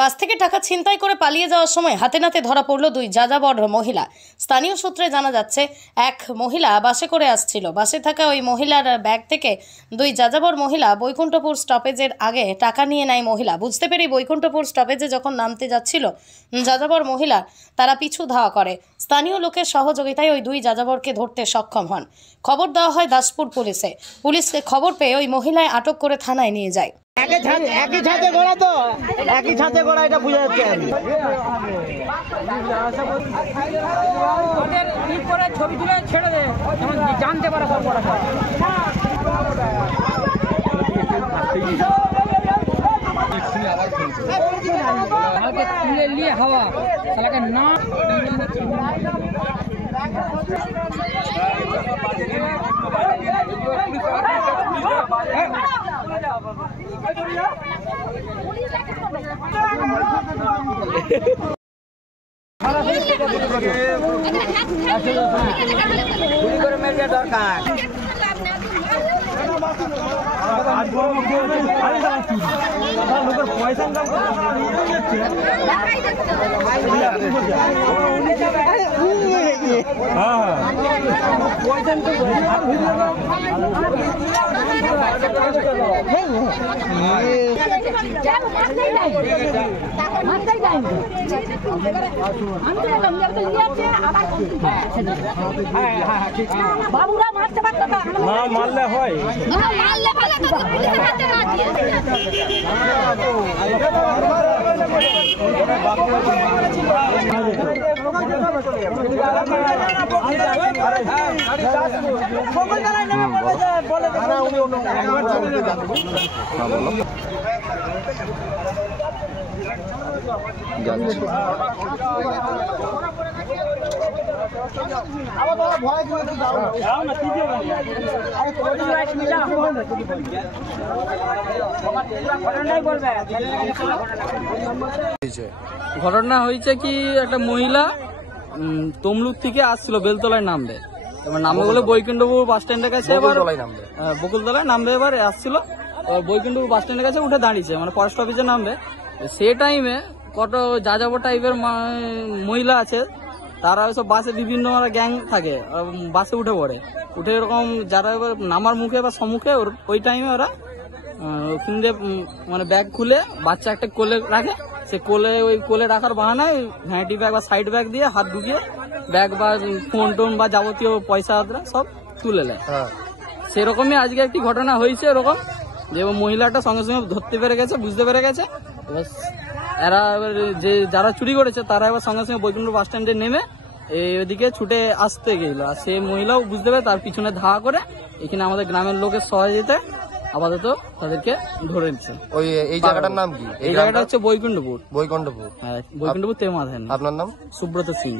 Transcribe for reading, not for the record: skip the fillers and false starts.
বাস থেকে টাকা ছিনতাই করে পালিয়ে যাওয়ার সময় হাতে নাতে ধরা পড়ল দুই যাযাবর মহিলা। স্থানীয় সূত্রে জানা যাচ্ছে, এক মহিলা বাসে করে আসছিল। বাসে থাকা ওই মহিলার ব্যাগ থেকে দুই যাযাবর মহিলা বৈকুণ্ঠপুর স্টপেজের আগে টাকা নিয়ে নেয় মহিলা। বুঝতে পেরে বৈকুণ্ঠপুর স্টপেজে যখন নামতে যাচ্ছিল যাযাবর মহিলা, তারা পিছু ধাওয়া করে। স্থানীয় লোকের সহযোগিতায় ওই দুই যাযাবরকে ধরতে সক্ষম হন। খবর দেওয়া হয় দাসপুর পুলিশে। পুলিশকে খবর পেয়ে ওই মহিলায় আটক করে থানায় নিয়ে যায়। একই ছাদে গোড়া তো একই ছাদে গোড়া, এটা বুঝা যাচ্ছে। ছবি তুলে ছেড়ে দে, জানতে পারে সব করা তুলে নিয়ে হাওয়া না দরকার পয়সা বাবুরা মারতে পারতো না, মারলে হয় ঘটনা হয়েছে কি, একটা মহিলা তমলুক থেকে আসছিল বেলতলায় নামবে। এবার নামবে বলে বৈকুণ্ঠপুর বাস স্ট্যান্ডের কাছে, এবার বকুলতলায় নামবে, এবার আসছিল বৈকুণ্ঠপুর বাস স্ট্যান্ডের কাছে উঠে দাঁড়িয়েছে, মানে ফরেস্ট অফিসে নামবে। সে টাইমে কত যাযাবর টাইপের মহিলা আছে, তারা ওইসব বাসে বিভিন্ন গ্যাং থাকে, বাসে উঠে পড়ে। উঠে এরকম যারা এবার নামার মুখে বা সম্মুখে, ওই টাইমে ওরা কিনতে মানে ব্যাগ খুলে বাচ্চা একটা কোলে রাখে। সে কোলে রাখার বাহানায় ভ্যানিটি ব্যাগ বা সাইড ব্যাগ দিয়ে হাত ঢুকিয়ে ব্যাগ বা ফোন টোন বা যাবতীয় পয়সা সব তুলে নেয়। সেরকমই আজকে একটি ঘটনা হয়েছে এরকম, যে মহিলাটা সঙ্গে সঙ্গে ধরতে পেরে গেছে, বুঝতে পেরে গেছে। এবার এরা এবার যে যারা চুরি করেছে তারা এবার সঙ্গে সঙ্গে বৈকুণ্ঠপুর বাস স্ট্যান্ডে নেমে এদিকে ছুটে আসতে গেল। আর সে মহিলাও বুঝতে পেরে তার পিছনে ধাওয়া করে এখানে আমাদের গ্রামের লোকের সহযোগিতায় আপাতত তাদেরকে ধরে নিচ্ছে। এই জায়গাটার নাম কি? এই জায়গাটা হচ্ছে বৈকুণ্ঠপুর। বৈকুণ্ঠপুর, হ্যাঁ, বৈকুণ্ঠপুর তেমাধান। আপনার নাম? সুব্রত সিং।